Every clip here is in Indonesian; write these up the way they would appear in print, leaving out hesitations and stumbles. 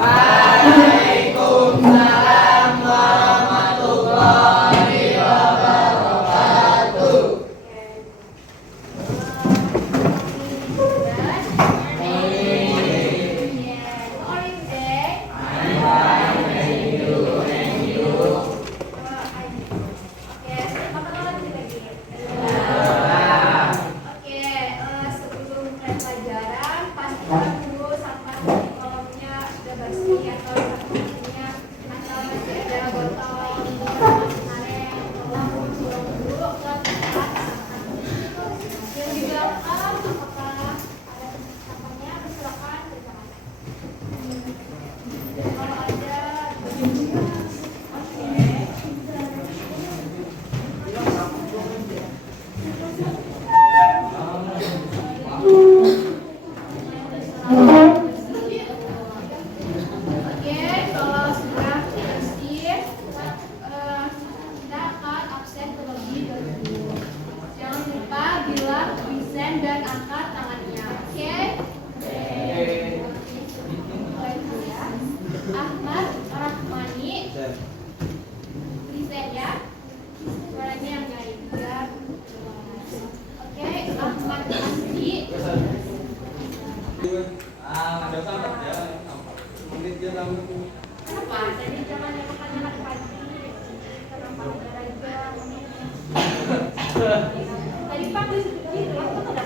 Waalaikumsalam warahmatullahi wabarakatuh. Dan angkat tangannya, oke? Ahmad Rahmani, present ya. Suaranya yang nyanyi biar. Oke, Ahmad Asdi. Kenapa? Jadi jangan yang pertanyaan pagi. Kenapa aja? Tadi Pak disebutkan waktu ada.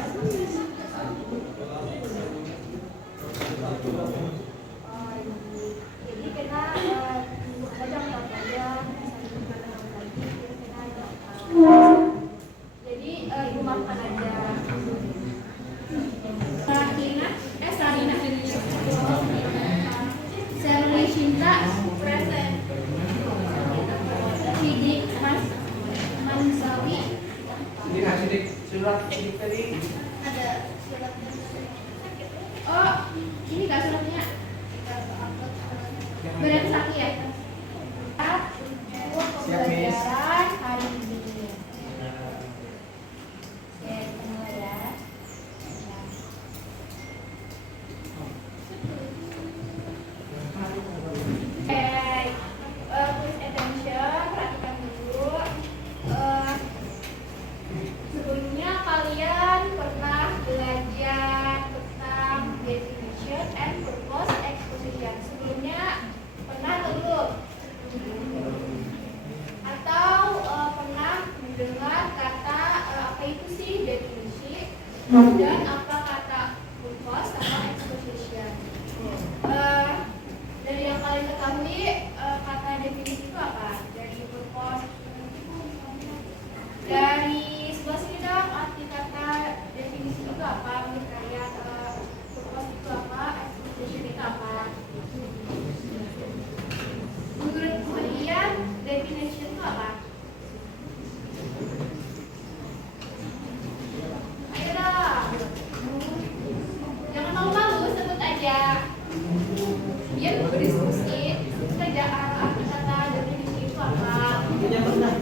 Jadi kita kadang aja jadi ibu makan aja. Sarina Serli Cinta present. Sidik Mas Mansawi. Ini sidik surat sidik tadi. Ada surat. Oh, ini nggak suratnya. Berarti satu ya. Pembelajaran hari ini. Oke, semua ya. Please attention, perhatikan dulu. Sebelumnya kalian pernah belajar tentang definition and purpose exposition. Sebelumnya pernah belum? Atau pernah mendengar kata apa itu sih definisi dan apa kata purpose sama exposition? Dari yang kalian ketahui kata definisi itu apa? Dari purpose? Dari sebelah sini dong, arti kata definisi itu apa? Menurut kalian purpose itu apa? Exposition itu apa? Menurut kalian definition itu apa? Ayo dong, jangan malu-malu, sebut aja. Biar berdiskusi. Kita arti kata definisi itu apa?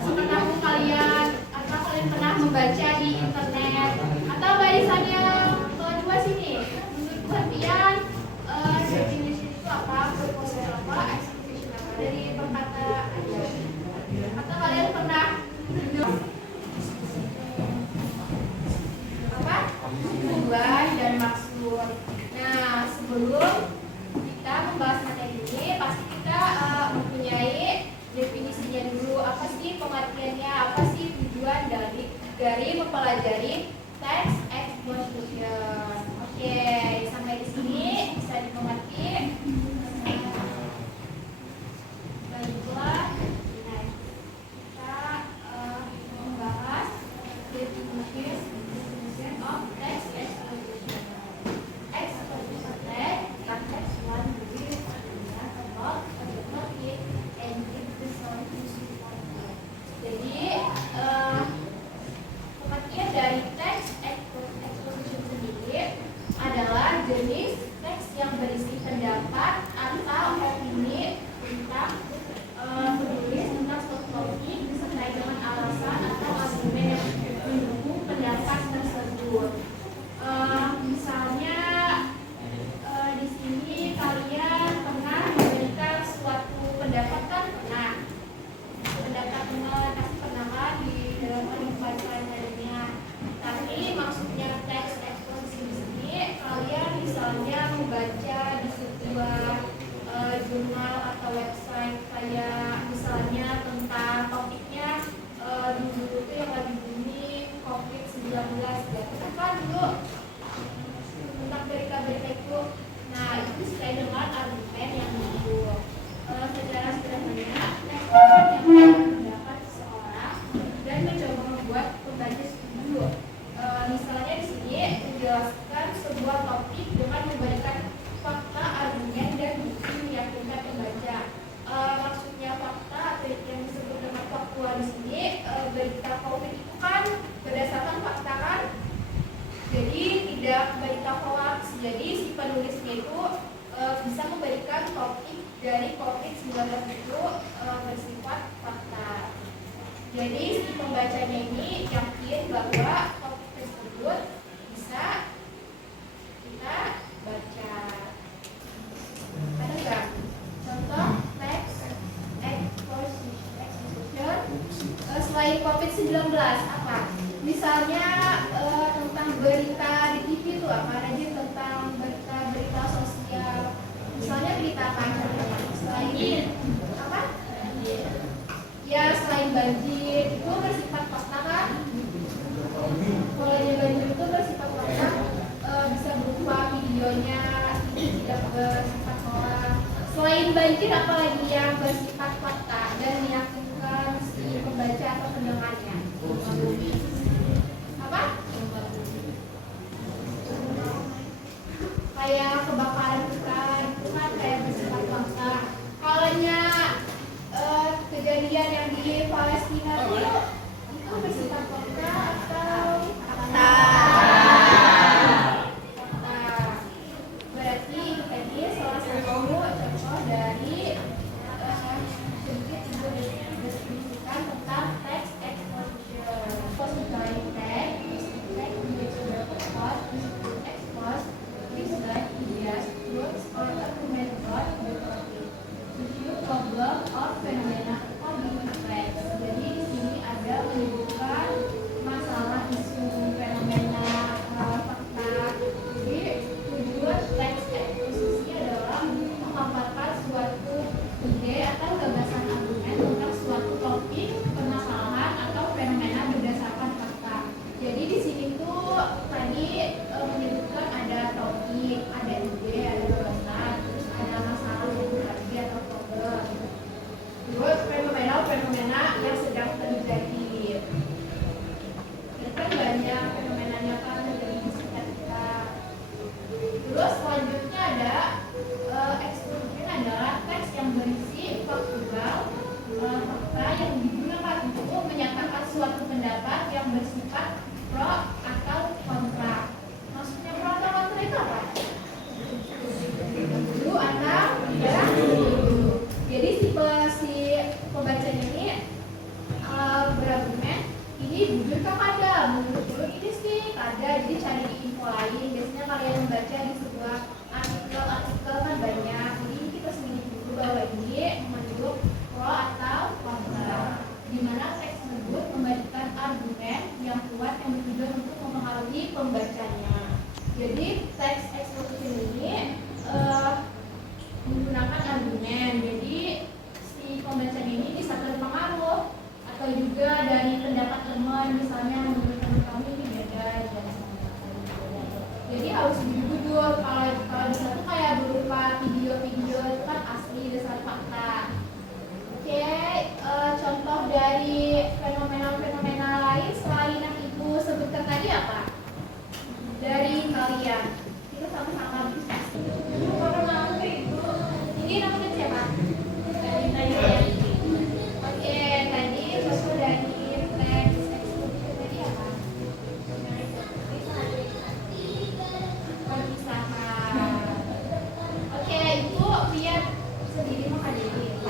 Pernah kalian atau kalian pernah membaca di internet atau barisannya kedua sini? Menurut kalian definisi itu apa? Purpose itu apa? Exposition apa? Dari perkata aja. Atau kalian pernah apa? Tujuan dan maksud. Nah, sebelum kita membahas materi ini, pasti kita mempunyai definisinya dulu. Apa sih pengertiannya? Apa sih tujuan dari mempelajari text exposition? Oke, sampai di sini bisa dimengerti. Baiklah, kita membahas definition of text exposition. Exposition text, context one will about the topic and give the solution. Jadi pengertian dari text exposition sendiri adalah jenis teks bisa memberikan topik dari COVID-19 itu bersifat fakta. Jadi si pembacanya ini yakin bahwa topik tersebut bisa kita baca. Ada nggak contoh teks exposition selain COVID-19 apa? Misalnya tentang berita di TV itu apa? Rajin tentang berita sosial. Misalnya berita apa? Selain apa? Ya selain banjir itu bersifat fakta kan? Kalau yang banjir itu bersifat fakta bisa berupa videonya, tidak bersifat hoax. Selain banjir apa lagi yang bersifat fakta dan meyakinkan si pembaca atau pendengarnya? Apa? Kayak kebakaran hutan itu kan kayak bersifat fakta. Kalanya kejadian yang di Palestina itu bersifat fakta atau fakta? Berarti ini tadi salah satu contoh dari sedikit berdiskusikan tentang teks exposition. Positive text which record, expose, describe ideas, truths, or argument about the topic, issue, problem, or phenomena of the text. Jadi di sini ada menyebutkan masalah isu fenomena fakta. Jadi tujuan teks eksposisi adalah memaparkan suatu ide atau gagasan argumen tentang suatu topik, permasalahan atau fenomena berdasarkan fakta. Jadi di sini tuh tadi menyebutkan ada topik, ada ide, ada gagasan, terus ada masalah yang terjadi atau problem. Terus fenomena yang sedang terjadi. Ini kan banyak fenomenanya kan terjadi di sekitar kita. Terus selanjutnya ada exposition adalah teks yang berisi faktual, fakta yang digunakan untuk menyatakan suatu pendapat yang bersifat pro atau kontra. Maksudnya pro atau kontra itu apa? Setuju atau tidak setuju. Jadi si pembacanya ini berargumen ini jujur kah kada? Menurut ini sih kada. Jadi cari di info lain. Biasanya kalian membaca di sebuah artikel kan banyak. Jadi ini kita sendiri dulu bahwa ini menunjuk pro atau kontra. Di mana teks tersebut memberikan argumen yang kuat yang bertujuan untuk mempengaruhi pembacanya. Jadi teks exposition ini menggunakan argumen. Jadi si pembacaan ini bisa terpengaruh atau juga dari pendapat teman, misalnya menurut teman kamu ini beda dan jadi harus jujur. Kalau bisa tuh kayak berupa video-video itu kan asli dasar fakta. Oke, contoh dari fenomena-fenomena lain selain yang ibu sebutkan tadi apa? Dari kalian kita sama-sama diskusi. Ini namanya siapa? Dari oke, tadi maksud dari teks exposition tadi apa? Perpisahan. Oke, ibu lihat sendiri mau hadiri.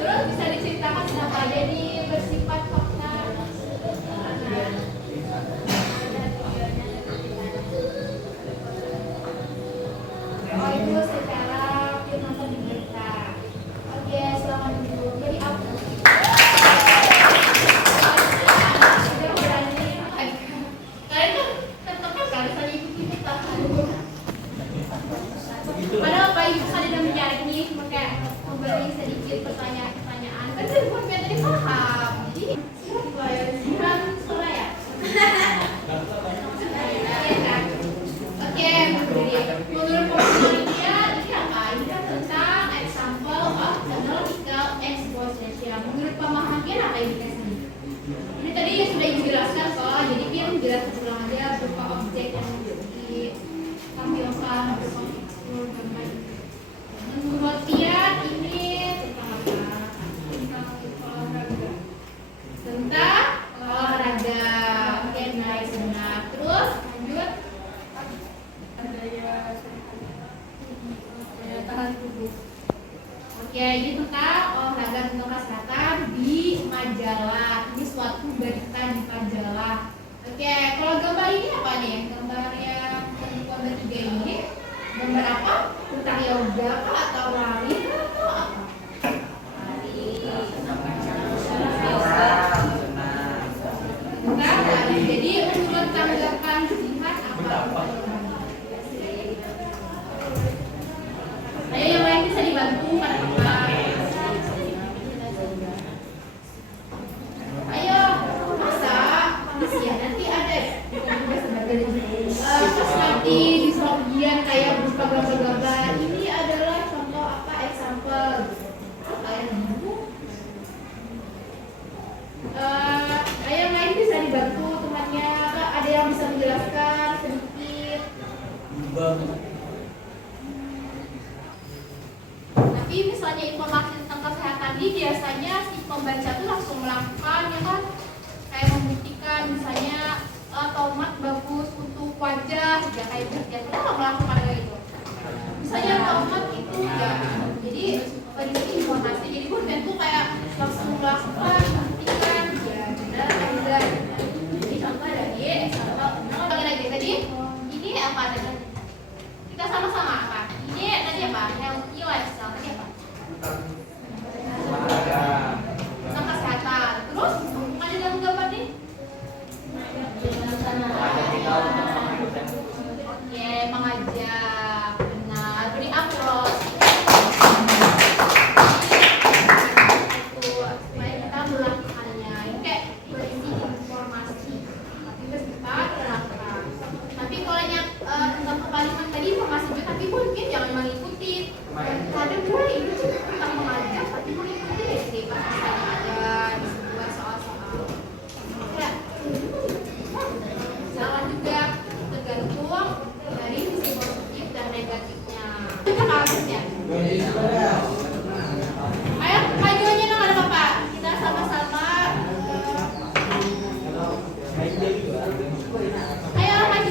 Terus bisa diceritakan kenapa jadi bersifat fakta? Oh itu secara film atau di berita. Oke, selamat dulu. Jadi apa? Sudah berani. Kalian tuh tetapnya kan bisa ikuti kita. Padahal Pak Ibu sudah mencari nih, maka memberi sedikit pertanyaan-pertanyaan. Kan saya bukan biar tadi paham. Jadi siram sore ya. Oke, menurut pembahasannya ini apa? Ini kan tentang example of analytical exposition. Menurut pemahamannya apa ini sini? Ini tadi sudah dijelaskan kok, jadi dia menjelaskan ulang aja berupa objek yang ditampilkan berupa fitur gambar. Menurut dia ini tentang apa? Tentang olahraga. Tentang olahraga. Oke, Oke, ini tentang olahraga tentang kesehatan di majalah. Ini suatu berita di majalah. Oke, kalau gambar ini apa nih? Gambar yang gambar 3 ini gambar apa? Tentang yoga atau lari atau apa? Lari. Jadi menurut tanggapan lihat apa? Ayo yang lain bisa dibantu pada kakak. Ayo, masa ya nanti ada terus nanti di bagian kayak berupa gambar-gambar. Ini adalah contoh apa example. Apa yang dulu? Ayo yang lain bisa dibantu temannya. Ada yang bisa menjelaskan sedikit. Tapi misalnya informasi tentang kesehatan ini biasanya si pembaca tuh langsung melakukan ya kan, kayak membuktikan misalnya tomat bagus untuk wajah ya kayak gitu ya, kita melakukan kayak gitu. Misalnya tomat itu ya, jadi berisi informasi, jadi bukan tuh kayak langsung melakukan membuktikan ya benar enggak. Jadi contoh dari contoh lagi tadi ini apa tadi? Kita sama-sama apa? Ini tadi apa? Healthy lifestyle tadi apa? Tentang kesehatan. Terus ada dalam gambar nih? Oke, mengajak. Benar. Beri aplaus. Itu supaya kita melakukannya. Ini kayak berisi informasi. Tapi terus kita terapkan. Tapi kalau yang tentang kalimat tadi informasi juga, tapi mungkin jangan mengikuti. Kadang gue ini tentang mengajak, tapi mengikuti deh pas ada sebuah soal-soal. Ya, salah juga tergantung dari sisi positif dan negatifnya. Kita kasus ya. Ayo majuannya dong ada apa? Kita sama-sama. Ayo maju.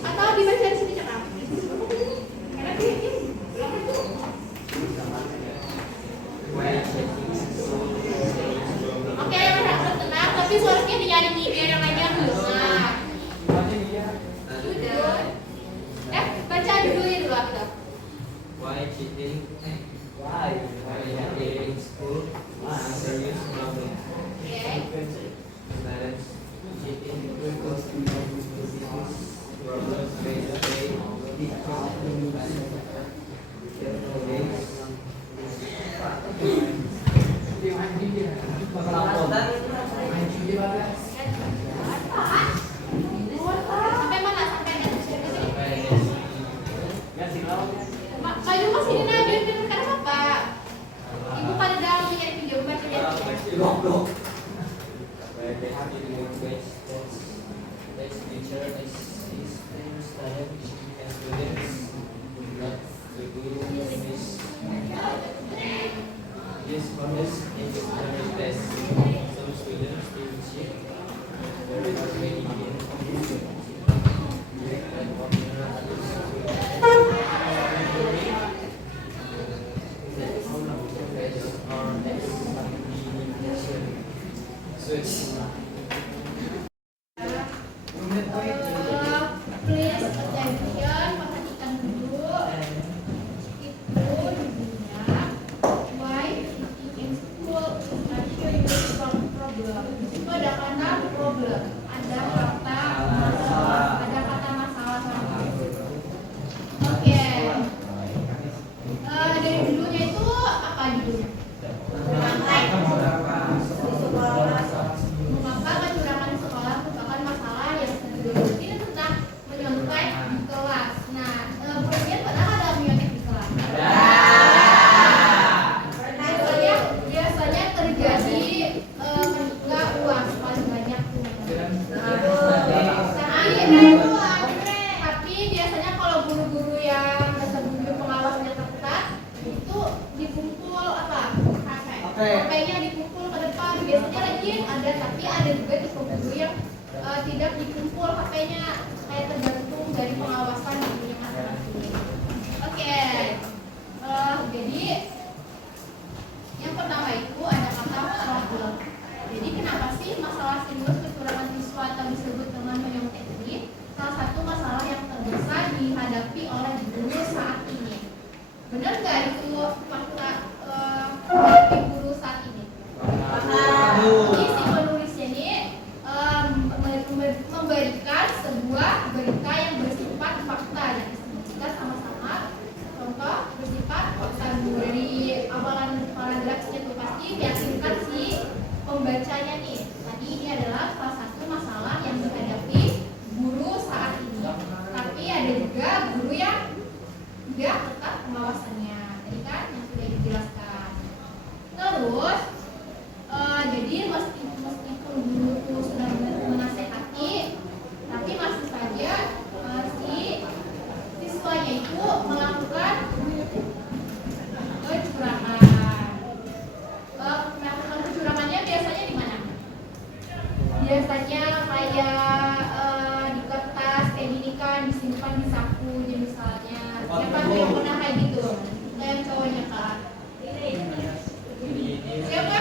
Atau dibaca di sini cepat. Karena ini oke, tenang, tapi suaranya dinyanyi biar yang lainnya dengar. Sudah. Baca dulunya dulu aku. Why cheating? Why in school? Serious problem. Parents cheating because problems face Sampai mana? Sampai Maju mas ini nah biar dengar apa? Ibu pada dalam mencari video baca ya. where they have to motivate that's teacher is students and students not the guru is yes bonus is very test some students will cheat there is many Please attention, perhatikan dulu. Itu judulnya Why Sitting in School is Actually a Problem. Itu ada kata problem, ada kata masalah, ada kata masalah. Oke. Dari judulnya itu apa judulnya? Mengapa kecurangan di sekolah merupakan masalah yang serius? Ini tentang menyontek di kelas. Nah, kemudian pernah ada menyontek di kelas? Biasanya terjadi ketika UAS paling banyak. Tapi biasanya kalau guru-guru yang sebelum pengawasannya ketat itu dikumpul apa? HP-nya dikumpul ke depan. Biasanya rajin ada, tapi ada juga tipe guru yang tidak dikumpul HP-nya, kayak tergantung dari pengawasan gurunya masing-masing. Oke. Jadi yang pertama itu ada kata problem. Jadi kenapa sih masalah serius kecurangan siswa atau disebut dengan menyontek ini salah satu masalah yang terbesar dihadapi oleh guru saat ini? Benar nggak itu fakta menghadapi guru saat ini? Jadi si penulisnya ini memberikan sebuah berita yang bersifat fakta yang disebutkan sama-sama. Contoh bersifat fakta dari awalan paragrafnya itu pasti meyakinkan si pembacanya nih. Tadi ini adalah salah satu masalah yang dihadapi guru saat ini. Tapi ada juga guru yang tidak tetap pengawasannya. Tadi kan yang sudah dijelaskan. Terus jadi meskipun guru itu sudah menasehati, tapi masih saja si siswanya itu melakukan kecurangan. Melakukan kecurangannya biasanya di mana? Biasanya kayak di kertas kayak gini kan, disimpan di saku misalnya. Siapa tuh yang pernah kayak gitu? Kayak cowoknya kan? Siapa?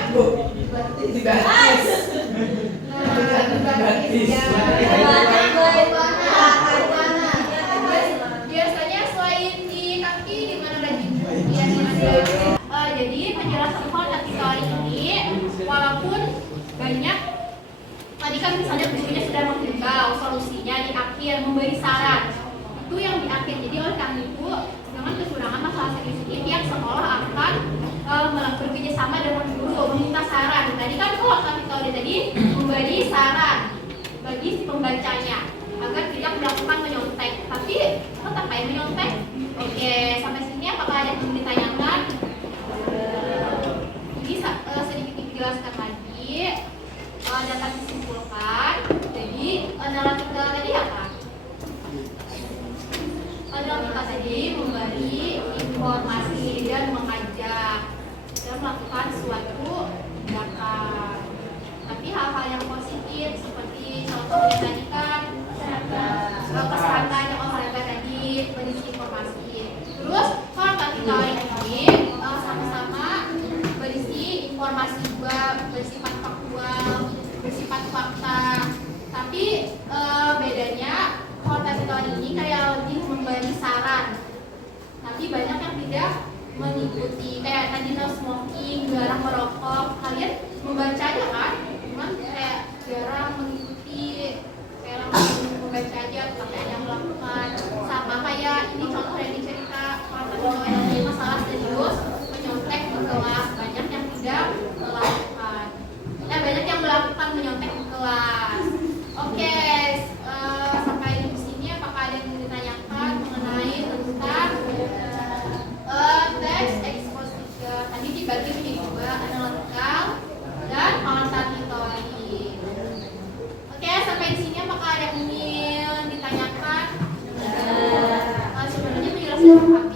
Dibatis. Biasanya selain di kaki di mana lagi? Jadi penjelasan konsep teori ini walaupun banyak tadi kan misalnya gurunya sudah menghimbau solusinya di akhir memberi saran itu yang di akhir. Jadi oleh karena itu dengan kecurangan masalah serius ini pihak sekolah akan bekerja sama dengan guru meminta saran. Tadi kan konsep teori tadi memberi saran bagi si pembacanya agar tidak melakukan menyontek. Tapi tetap kayak menyontek. Oke, sampai sini apakah ada yang ditanyakan? Jadi sedikit dijelaskan lagi dapat disimpulkan. Jadi naratif tadi apa? Kita tadi memberi informasi dan mengajak dan melakukan suatu tindakan. Tapi hal-hal yang positif seperti salah satu tadi kan kesehatan, olahraga tadi, berisi informasi. Terus kalau kita ini sama-sama berisi informasi juga, bersifat faktual, bersifat fakta. Tapi bedanya konten teori ini kayak lebih memberi saran. Tapi banyak yang tidak mengikuti. Kayak tadi no smoking, jarang merokok. Kalian membacanya kan? Cuman kayak jarang mengikuti. Kayak langsung membaca aja, tapi ada yang melakukan. Sama kayak ini contoh yang dicerita konten teori ini masalah serius menyontek ke kelas. Banyak yang tidak melakukan. Banyak yang melakukan menyontek ke kelas. Oke, sampai di sini apakah ada yang ditanyakan mengenai tentang teks eksposition? Tadi dibagi menjadi dua, analytical dan quantitative. Oke, sampai di sini apakah ada yang ingin ditanyakan? Sebenarnya penjelasan